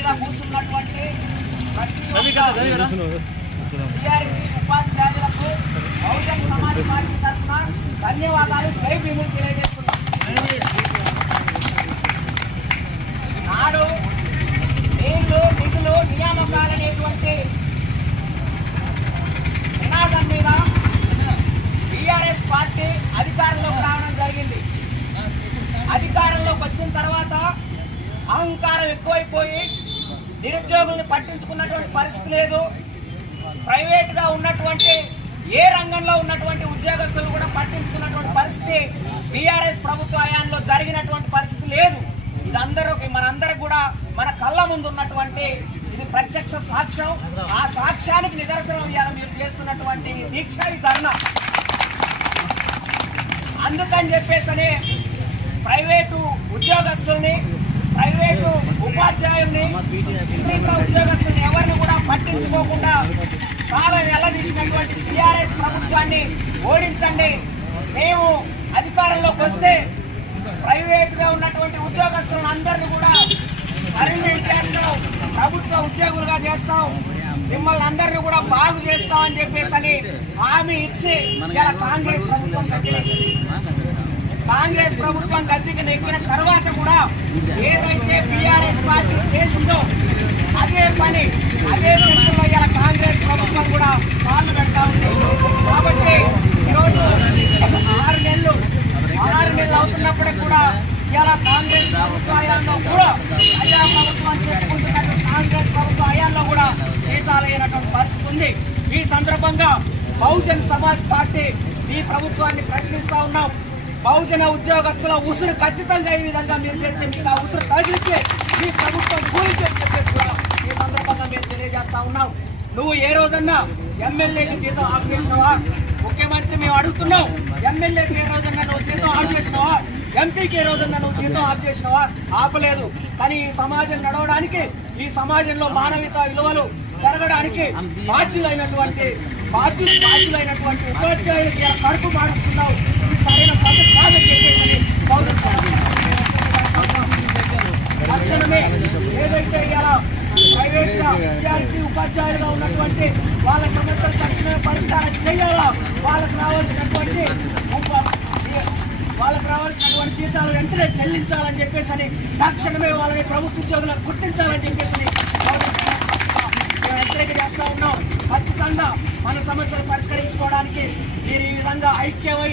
మీద కూర్చున్నటువంటి ప్రతి సిఆర్పి ఉపాధ్యాయులకు బహుజన్ సమాజ్ పార్టీ తరఫున ధన్యవాదాలు. జై భీములు తెలియజేస్తున్నాం. నాడు నీళ్ళు నిధులు నియామకాలు అనేటువంటి నినాదం మీద బీఆర్ఎస్ పార్టీ అధికారంలోకి రావడం జరిగింది. అధికారంలోకి వచ్చిన తర్వాత అహంకారం ఎక్కువైపోయి నిరుద్యోగుల్ని పట్టించుకున్నటువంటి పరిస్థితి లేదు. ప్రైవేట్గా ఉన్నటువంటి ఏ రంగంలో ఉన్నటువంటి ఉద్యోగస్తులు కూడా పట్టించుకున్నటువంటి పరిస్థితి బీఆర్ఎస్ ప్రభుత్వ హయాంలో జరిగినటువంటి పరిస్థితి లేదు. ఇది అందరూ మనందరికి కూడా మన కళ్ళ ముందు ఉన్నటువంటి ఇది ప్రత్యక్ష సాక్ష్యం. ఆ సాక్ష్యానికి నిదర్శనం ఇవాళ మీరు చేస్తున్నటువంటి దీక్ష ఈ ధర్నా. అందుకని చెప్పేసి ప్రైవేటు ఉద్యోగస్తుల్ని ప్రైవేటు ఉపాధ్యాయుల్ని ఇతర ఉద్యోగస్తుల్ని ఎవరిని కూడా పట్టించుకోకుండా కాలం తీసినటువంటి టీఆర్ఎస్ ప్రభుత్వాన్ని ఓడించండి. మేము అధికారంలోకి వస్తే ప్రైవేటుగా ఉన్నటువంటి ఉద్యోగస్తులను అందరిని కూడా పర్మినెంట్ చేస్తాం ప్రభుత్వ ఉద్యోగులుగా చేస్తాం మిమ్మల్ని అందరినీ కూడా బాగు చేస్తాం అని చెప్పేసి అని హామీ ఇచ్చి ఇలా కాంగ్రెస్ ప్రభుత్వం కట్టినది కాంగ్రెస్ ప్రభుత్వం గద్దెకి నెక్కిన తర్వాత కూడా ఏదైతే బీఆర్ఎస్ పార్టీ చేసిందో అదే పని అదే విషయంలో ఇలా కాంగ్రెస్ ప్రభుత్వం కూడా పాలు పెడతా ఉంది. కాబట్టి ఈరోజు ఆరు నెలలు ఆరు నెలలు అవుతున్నప్పటికి కూడా ఇలా కాంగ్రెస్ ప్రభుత్వ హయాంలో కూడా అయా ప్రభుత్వం చెప్పుకుంటున్నట్టు కాంగ్రెస్ ప్రభుత్వ హయాంలో కూడా జీతాలైనటువంటి పరిస్థితి ఉంది. ఈ సందర్భంగా బహుజన్ సమాజ్ పార్టీ ఈ ప్రభుత్వాన్ని ప్రశ్నిస్తా ఉన్నాం. బహుజన ఉద్యోగస్తుల ఉసురు ఖచ్చితంగా ఈ విధంగా మీరు చేస్తే మీకు ఆ ఉసురు తగిలిస్తే మీ ప్రభుత్వం కూలితే ఈ సందర్భంగా మేము తెలియజేస్తా ఉన్నాం. నువ్వు ఏ రోజన్నా ఎమ్మెల్యేకి జీతం ఆఫ్ చేసినావా? ముఖ్యమంత్రి మేము అడుగుతున్నాం ఎమ్మెల్యేకి ఏ రోజన్నా నువ్వు జీతం ఆఫ్ చేసినావా? ఎంపీకి ఏ రోజన్నా నువ్వు జీతం ఆఫ్ చేసినవా? ఆపలేదు. కానీ ఈ సమాజం నడవడానికి ఈ సమాజంలో మానవీయత విలువలు పెరగడానికి బాధ్యులైనటువంటి బాధ్యులు బాధ్యులైనటువంటి ఉపాధ్యాయులకి కడుపు మారుస్తున్నావు. సరైన పద్ధతి కాదని చెప్పేసి తక్షణమే ఏదైతే ఇలా ప్రైవేట్గా ఉపాధ్యాయులుగా ఉన్నటువంటి వాళ్ళ సమస్యలు తక్షణమే పరిష్కారం చేయాలా? వాళ్ళకి రావాల్సినటువంటి ఉప- వాళ్ళకి రావాల్సినటువంటి జీతాలు వెంటనే చెల్లించాలని చెప్పేసి అని తక్షణమే వాళ్ళని ప్రభుత్వ ఉద్యోగులకు గుర్తించాలని చెప్పేసి మేము హెచ్చరిక చేస్తూ ఉన్నాం. ఖచ్చితంగా మన సమస్యలు పరిష్కరించుకోవడానికి మీరు ఈ విధంగా ఐక్యమై